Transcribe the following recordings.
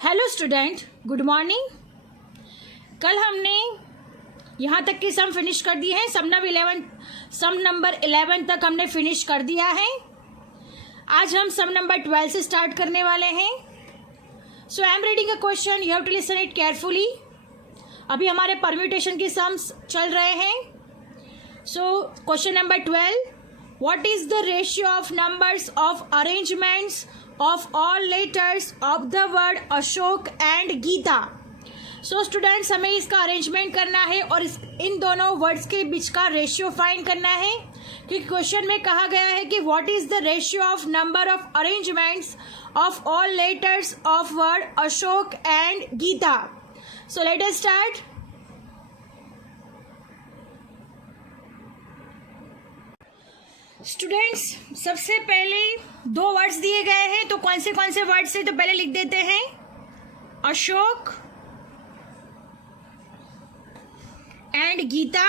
Hello student, good morning. कल हमने यहाँ तक के सम फिनिश कर दिए हैं। सम नंबर 11 तक हमने फिनिश कर दिया है। आज हम सम नंबर 12 से स्टार्ट करने वाले हैं। So I am reading a question, you have to listen it carefully. अभी हमारे परम्यूटेशन के सम्स चल रहे हैं। So question number 12, what is the ratio of numbers of arrangements of all letters of the word Ashok and Gita. So students, हमें इसका arrangement करना है और इन दोनों वर्ड्स के बीच का रेशियो फाइंड करना है, क्योंकि क्वेश्चन में कहा गया है कि what is the ratio of number of arrangements of all letters of word Ashok and Gita. So let us start. Students, सबसे पहले दो वर्ड्स दिए गए हैं, तो कौन से वर्ड्स है तो पहले लिख देते हैं अशोक एंड गीता।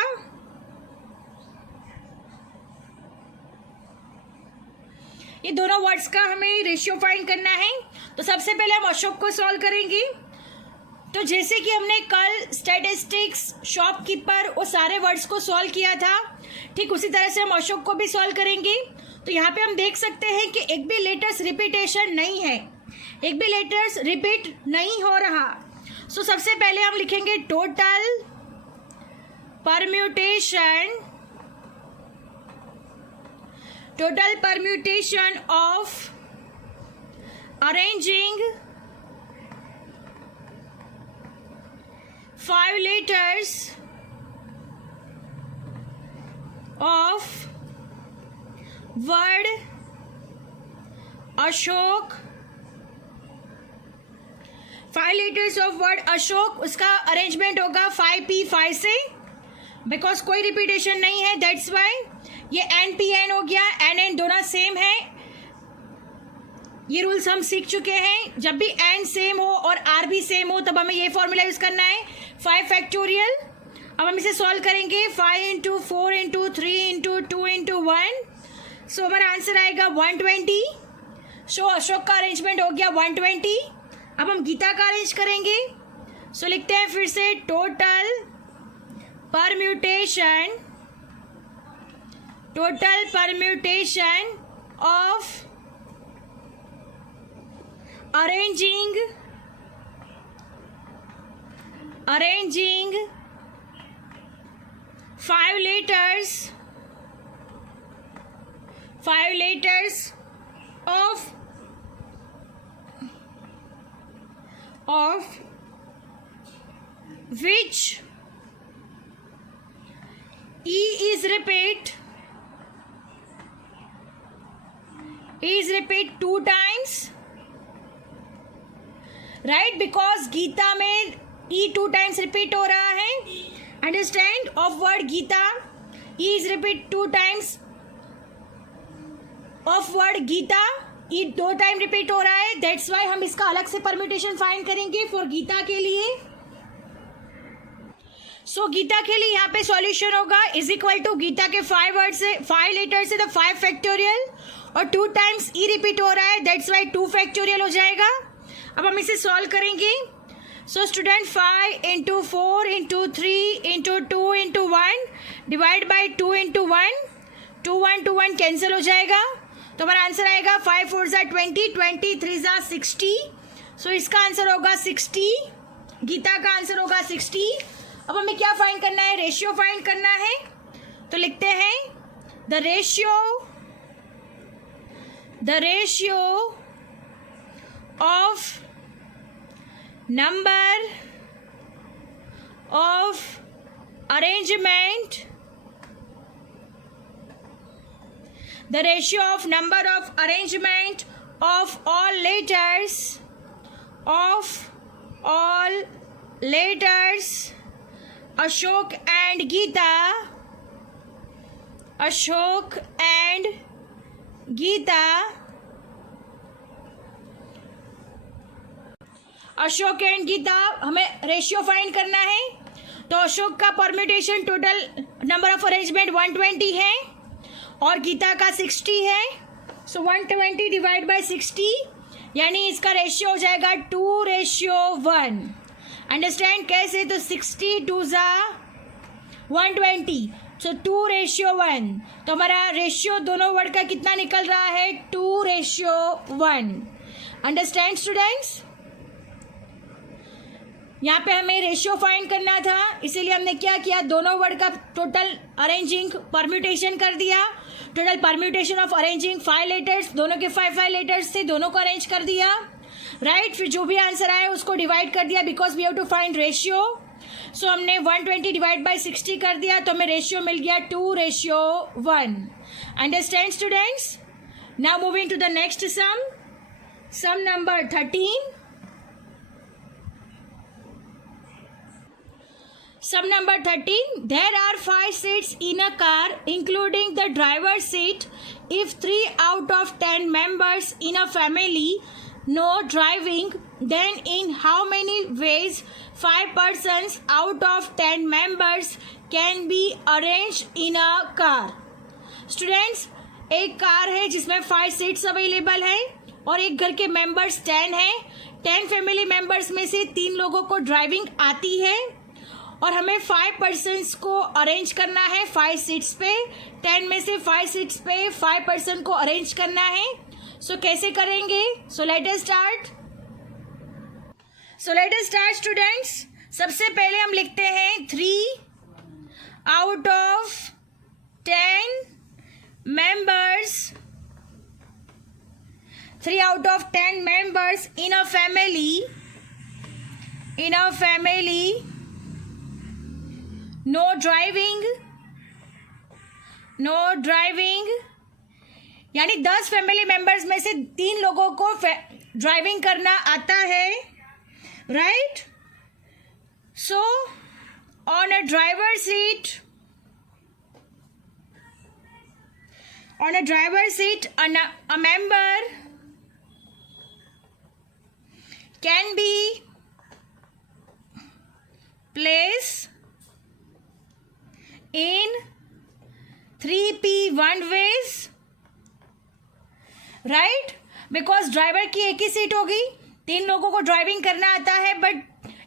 ये दोनों वर्ड्स का हमें रेशियो फाइंड करना है। तो सबसे पहले हम अशोक को सॉल्व करेंगे। तो जैसे कि हमने कल स्टैटिस्टिक्स, शॉपकीपर, वो सारे वर्ड्स को सॉल्व किया था, ठीक उसी तरह से हम अशोक को भी सॉल्व करेंगे। तो यहाँ पे हम देख सकते हैं कि एक भी लेटर्स रिपीटेशन नहीं है, एक भी लेटर्स रिपीट नहीं हो रहा। सो सबसे पहले हम लिखेंगे total permutation of arranging 5 letters of word Ashok. 5 letters of word Ashok, उसका अरेंजमेंट होगा 5P5 से, बिकॉज कोई रिपीटेशन नहीं है, दैट्स वाई। ये NPN हो गया, NN दोनों सेम है। ये रूल्स हम सीख चुके हैं। जब भी N सेम हो और R भी सेम हो तब हमें ये फॉर्मूला यूज करना है 5 फैक्टोरियल। अब हम इसे सॉल्व करेंगे 5 इंटू 4 इंटू 3 इंटू 2 इंटू 1। सो हमारा आंसर आएगा 120। सो अशोक का अरेंजमेंट हो गया 120। अब हम गीता का अरेंज करेंगे। सो लिखते हैं फिर से total permutation of arranging 5 letters of which E is repeat 2 times, right, because Gita में ई 2 टाइम्स रिपीट हो रहा है। Understand, of word Gita E is repeat 2 times, of word Gita E 2 time repeat हो रहा है, दैट्स वाई हम इसका अलग से परम्यूटेशन फाइंड करेंगे फॉर गीता के लिए। सो गीता के लिए यहाँ पे सॉल्यूशन होगा इज इक्वल टू गीता के 5 वर्ड से 5 लेटर से, तो 5 फैक्टोरियल और 2 टाइम्स ई रिपीट हो रहा है, दैट्स वाई 2 फैक्टोरियल हो जाएगा। अब हम इसे सॉल्व करेंगे। So student, 5 into 4 into 3 into 2 into 1 divide by 2 into 1, 2 1 2 1 cancel हो जाएगा। तो हमारा आंसर आएगा 5 4 ज़ा 20, 20 3 ज़ा 60। सो इसका आंसर होगा 60, गीता का आंसर होगा 60। अब हमें क्या फाइंड करना है? रेशियो फाइंड करना है। तो लिखते हैं the ratio of number of arrangement, the ratio of number of arrangement of all letters Ashok and Gita, Ashok and Gita हमें रेशियो फाइंड करना है। तो अशोक का permutation total number of arrangement 120 है और गीता का 60 है। सो 120 डिवाइड बाय 60 यानी इसका रेशियो हो जाएगा 2:1। अंडरस्टैंड कैसे? तो 60 2 ज़ा 120, सो 2:1। तो हमारा रेशियो दोनों वर्ड का कितना निकल रहा है? 2:1। Understand students? यहाँ पे हमें रेशियो फाइंड करना था, इसीलिए हमने क्या किया, दोनों वर्ड का टोटल अरेंजिंग परम्यूटेशन कर दिया। Total permutation of arranging 5 letters, दोनों के 5 लेटर्स थे, दोनों को अरेंज कर दिया। राइट, फिर जो भी आंसर आया उसको डिवाइड कर दिया, because we have to find ratio. So हमने 120 डिवाइड बाई 60 कर दिया, तो हमें रेशियो मिल गया 2:1। Understand students? Now moving to the next sum number 13। Sum number 13. There are 5 seats in a car, including the driver's seat. If 3 out of 10 members in a family know driving, then in how many ways 5 persons out of 10 members can be arranged in a car? Students, एक car है जिसमें 5 seats available हैं और एक घर के members 10 हैं। 10 family members में से 3 लोगों को ड्राइविंग आती है और हमें 5 पर्सन्स को अरेंज करना है 5 सीट्स पे। 10 में से 5 सीट्स पे 5 पर्सन को अरेंज करना है। सो कैसे करेंगे? So let us start students. सबसे पहले हम लिखते हैं 3 out of 10 members, 3 out of 10 members in a family no driving, यानी 10 फैमिली मेंबर्स में से 3 लोगों को ड्राइविंग करना आता है। Right, so on a driver seat a member can be placed in 3P1 ways, right, because driver की एक ही सीट होगी, 3 लोगों को ड्राइविंग करना आता है, बट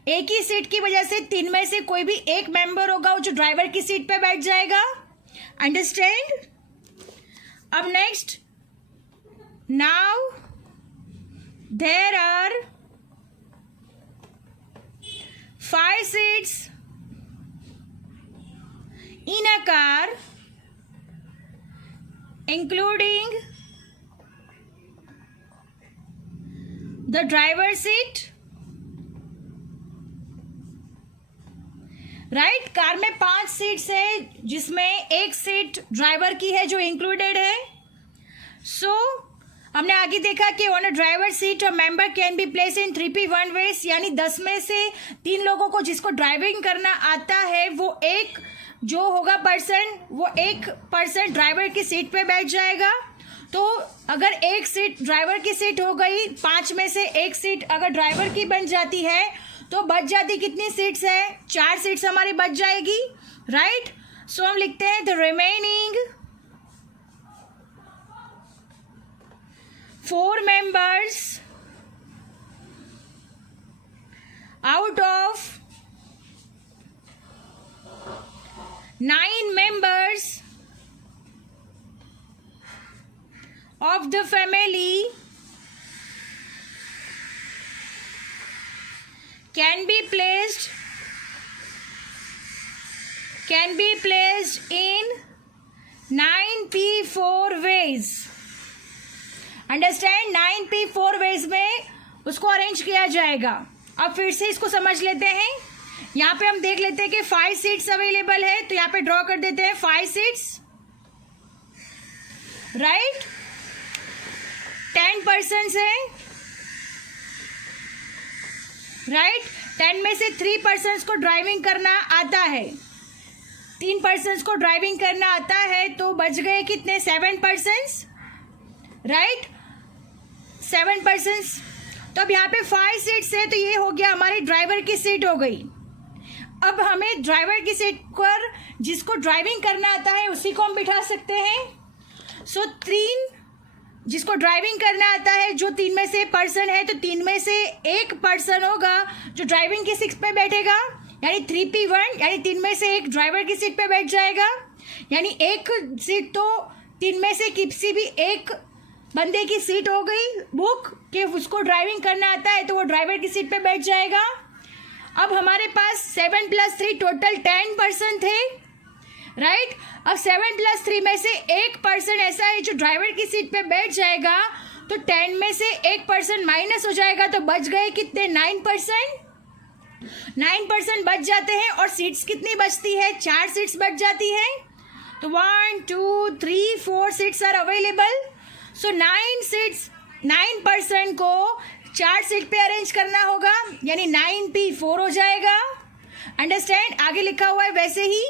एक ही सीट की वजह से 3 में से कोई भी एक मेंबर होगा जो ड्राइवर की सीट पे बैठ जाएगा। अंडरस्टैंड? अब next, now there are 5 seats in a car, including the driver's seat. Right, car में 5 सीट्स है जिसमें एक सीट ड्राइवर की है जो इंक्लूडेड है। सो हमने आगे देखा कि on a driver seat a member can be place in 3P1 ways, यानी 10 में से 3 लोगों को जिसको ड्राइविंग करना आता है वो एक जो होगा वो एक पर्सन ड्राइवर की सीट पे बैठ जाएगा। तो अगर एक सीट ड्राइवर की सीट हो गई, 5 में से एक सीट अगर ड्राइवर की बन जाती है तो बच जाती कितनी सीट्स है? 4 सीट्स हमारी बच जाएगी। राइट, सो हम लिखते हैं the remaining 4 members out of 9 members of the family can be placed in 9P4 ways. Understand? 9P4 ways में उसको अरेंज किया जाएगा। अब फिर से इसको समझ लेते हैं। यहाँ पे हम देख लेते हैं कि 5 सीट्स अवेलेबल है, तो यहाँ पे ड्रॉ कर देते हैं 5 सीट्स। राइट, 10 पर्सन्स है। राइट, 10 में से 3 पर्सन्स को ड्राइविंग करना आता है, 3 पर्सन्स को ड्राइविंग करना आता है, तो बच गए कितने? 7 पर्सन्स। Right, 7 persons. तो अब यहाँ पे 5 सीट्स है, तो ये हो गया हमारी ड्राइवर की सीट हो गई। अब हमें ड्राइवर की सीट पर जिसको ड्राइविंग करना आता है उसी को हम बिठा सकते हैं। सो 3 जिसको ड्राइविंग करना आता है, जो 3 में से पर्सन है, तो 3 में से एक पर्सन होगा जो ड्राइविंग की सीट पे बैठेगा, यानी 3P1, यानी 3 में से एक ड्राइवर की सीट पे बैठ जाएगा, यानी एक सीट तो 3 में से किसी भी एक बंदे की सीट हो गई बुक कि उसको ड्राइविंग करना आता है तो वो ड्राइवर की सीट पे बैठ जाएगा। अब हमारे पास 7 + 3 टोटल 10 पर्सन थे, राइट। अब 7 + 3 में से एक पर्सन ऐसा है जो ड्राइवर की सीट पे बैठ जाएगा, तो 10 में से एक पर्सन माइनस हो जाएगा, तो बच गए कितने? 9%। 9% बच जाते हैं और सीट्स कितनी बचती है? 4 सीट्स बच जाती है। तो 1 2 3 4 seats are available. So 9 seats, 9% को 4 सीट पे अरेंज करना होगा, यानी 9P4 हो जाएगा। अंडरस्टैंड? आगे लिखा हुआ है वैसे ही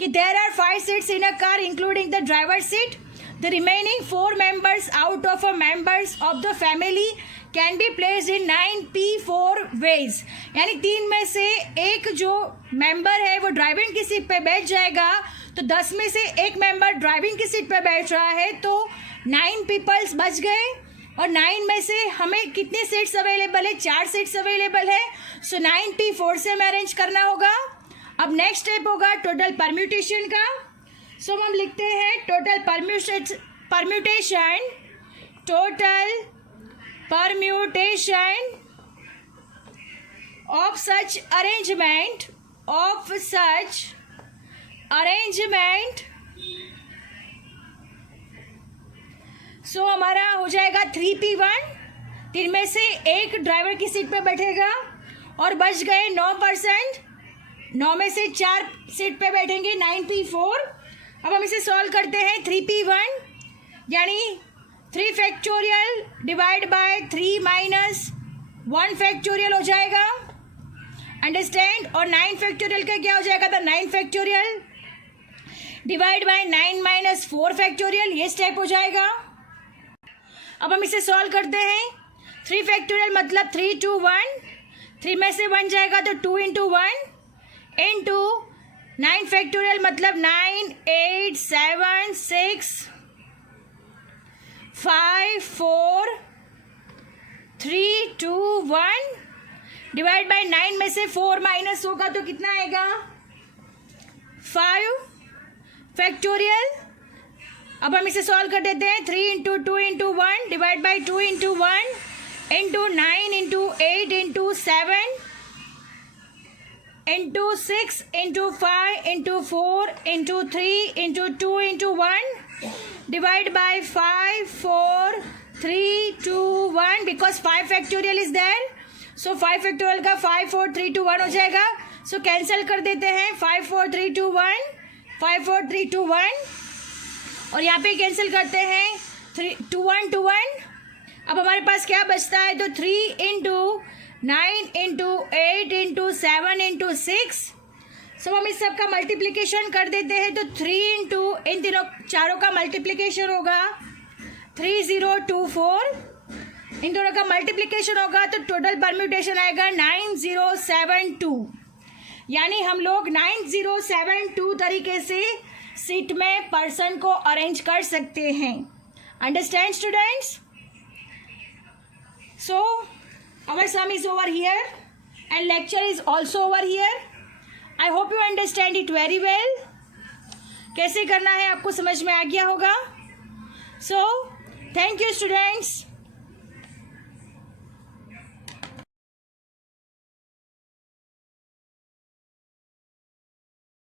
कि there are 5 seats in a car including the driver seat, the remaining 4 members out of a members of the family can be placed in 9P4 ways, यानी 3 में से एक जो मेंबर है वो ड्राइविंग की सीट पे बैठ जाएगा, तो 10 में से एक मेंबर ड्राइविंग की सीट पे बैठ रहा है, तो 9 पीपल्स बच गए। और 9 में से हमें कितनी सीट्स अवेलेबल है? 4 सीट्स अवेलेबल है। सो 9P4 से हमें अरेंज करना होगा। अब नेक्स्ट स्टेप होगा टोटल परम्यूटेशन का। सो हम लिखते हैं total permutation, total permutation of such arrangement, of such arrangement. So हमारा हो जाएगा 3P1, 3 में से एक ड्राइवर की सीट पे बैठेगा और बच गए 9%, 9 में से 4 सीट पे बैठेंगे, 9P4। अब हम इसे सॉल्व करते हैं। 3P1 यानी 3 factorial divide by 3 minus 1 factorial हो जाएगा। अंडरस्टैंड? और 9 फैक्टोरियल का क्या हो जाएगा? तो 9 factorial divide by 9 minus 4 factorial, ये स्टेप हो जाएगा। अब हम इसे सॉल्व करते हैं। 3 फैक्टोरियल मतलब 3 2 1, 3 में से 1 जाएगा तो 2 × 1 इंटू 9 फैक्टोरियल मतलब 9 8 7 6 5 4 3 2 1 डिवाइड बाय 9 में से 4 माइनस होगा तो कितना आएगा? 5 फैक्टोरियल। अब हम इसे सॉल्व कर देते हैं। 3 × 2 × 1 divide bye 2 × 1 into 9 × 8 × 7 into 6 × 5 × 4 × 3 × 2 × 1 divide by 5 4 3 2 1 because 5 factorial is there. So 5 factorial का 5 4 3 2 1 हो जाएगा। सो कैंसिल कर देते हैं। 5 4 3 2 1 5 4 3 2 1 और यहाँ पे कैंसिल करते हैं 3 2 1 2 1। अब हमारे पास क्या बचता है? तो 3 × 9 × 8 × 7 × 6। सब हम इस सब का मल्टीप्लिकेशन कर देते हैं तो 3 × इन तीनों चारों का मल्टीप्लिकेशन होगा 3024। इन दोनों का मल्टीप्लिकेशन होगा तो टोटल परम्यूटेशन आएगा 9072, यानी हम लोग 9072 तरीके से सीट में पर्सन को अरेंज कर सकते हैं। Understand students? So our sum is over here and lecture is also over here. I hope you understand it very well. कैसे करना है आपको समझ में आ गया होगा। So thank you students.